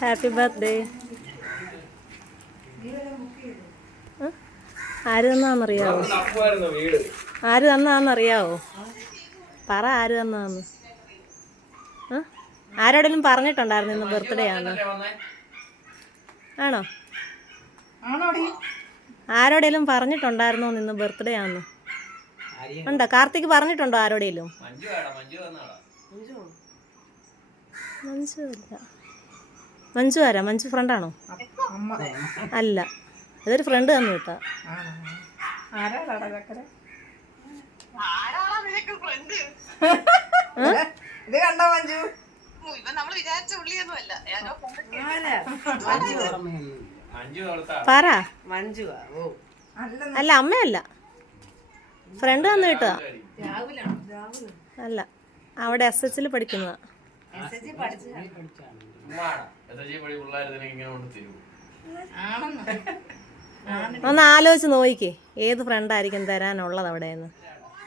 Happy birthday. ആര് തന്നാന്നറിയാവോ? ആര് തന്നാന്നറിയാവോ? പറ, ആര് തന്നാന്ന്. ആരോടെങ്കിലും പറഞ്ഞിട്ടുണ്ടായിരുന്നു ഇന്ന് ബർത്ത്ഡേ ആന്ന്? ആണോ? ആരോടെങ്കിലും പറഞ്ഞിട്ടുണ്ടായിരുന്നോ ഇന്ന് ബർത്ത്ഡേ ആന്ന്? ഉണ്ടോ? കാർത്തിക് പറഞ്ഞിട്ടുണ്ടോ ആരോടെങ്കിലും? മഞ്ജു അല്ല. മഞ്ജു ആരാ? മഞ്ജു ഫ്രണ്ടാണോ? അല്ല, അതൊരു ഫ്രണ്ട് തന്നു വിട്ടാ. പറ. അല്ല, അമ്മയല്ല, ഫ്രണ്ട് തന്നു വിട്ടതാ. അല്ല, അവിടെ SH പഠിക്കുന്നതാ. ഒന്ന് ആലോചിച്ച് നോക്കിക്കേ, ഏത് ഫ്രണ്ടായിരിക്കും തരാനുള്ളത് അവിടെയെന്ന്.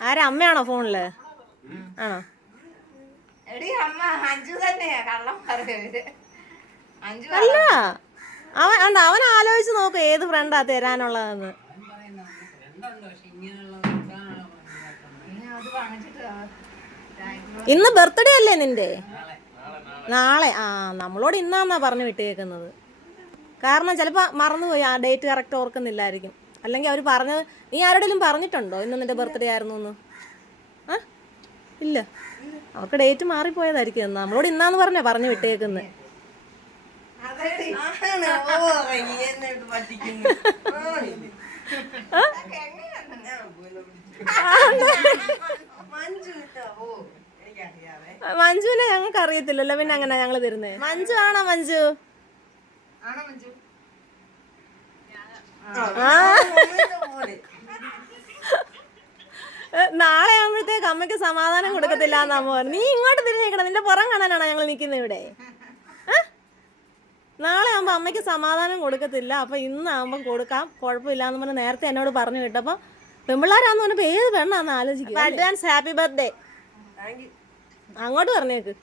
ആരാ? അമ്മയാണോ ഫോണില്? ആണോ? അല്ല, അവൻ ആലോചിച്ച് നോക്ക് ഏത് ഫ്രണ്ടാ തരാനുള്ളതെന്ന്. ഇന്ന് ബർത്ത്ഡേ അല്ലേ നിന്റെ? നാളെ. നമ്മളോട് ഇന്നാന്നാ പറഞ്ഞു വിട്ടേക്കുന്നത്. കാരണം ചിലപ്പോൾ മറന്നുപോയി, ആ ഡേറ്റ് കറക്റ്റ് ഓർക്കുന്നില്ലായിരിക്കും. അല്ലെങ്കിൽ അവർ പറഞ്ഞത്, നീ ആരോടെങ്കിലും പറഞ്ഞിട്ടുണ്ടോ ഇന്ന് നിന്റെ ബർത്ത്ഡേ ആയിരുന്നു എന്ന്? ഇല്ല, അവർക്ക് ഡേറ്റ് മാറിപ്പോയതായിരിക്കും. നമ്മളോട് ഇന്നാന്ന് പറഞ്ഞാ പറഞ്ഞു വിട്ടേക്കുന്നത്. മഞ്ജുവിനെ ഞങ്ങൾക്ക് അറിയത്തില്ലല്ലോ, പിന്നെ അങ്ങനെ ഞങ്ങൾ തരുന്നേ. മഞ്ജു ആണോ? മഞ്ജു നാളെ ആകുമ്പോഴത്തേക്ക് അമ്മയ്ക്ക് സമാധാനം കൊടുക്കത്തില്ല എന്നാ മോൻ. നീ ഇങ്ങോട്ട് തിരിഞ്ഞേക്കണം, നിന്റെ പുറം കാണാനാണോ ഞങ്ങൾ നിൽക്കുന്നത് ഇവിടെ? നാളെ ആകുമ്പോൾ അമ്മയ്ക്ക് സമാധാനം കൊടുക്കത്തില്ല. അപ്പം ഇന്നാകുമ്പം കൊടുക്കാം, കുഴപ്പമില്ലാന്ന് പറഞ്ഞ് നേരത്തെ എന്നോട് പറഞ്ഞു വിട്ടപ്പോൾ പെമ്പിള്ളാരാന്ന് പറഞ്ഞപ്പോൾ ഏത് പെണ്ണാന്ന് ആലോചിക്കും. അഡ്വാൻസ് ഹാപ്പി ബർത്ത്ഡേ അങ്ങോട്ട് പറഞ്ഞേക്ക്.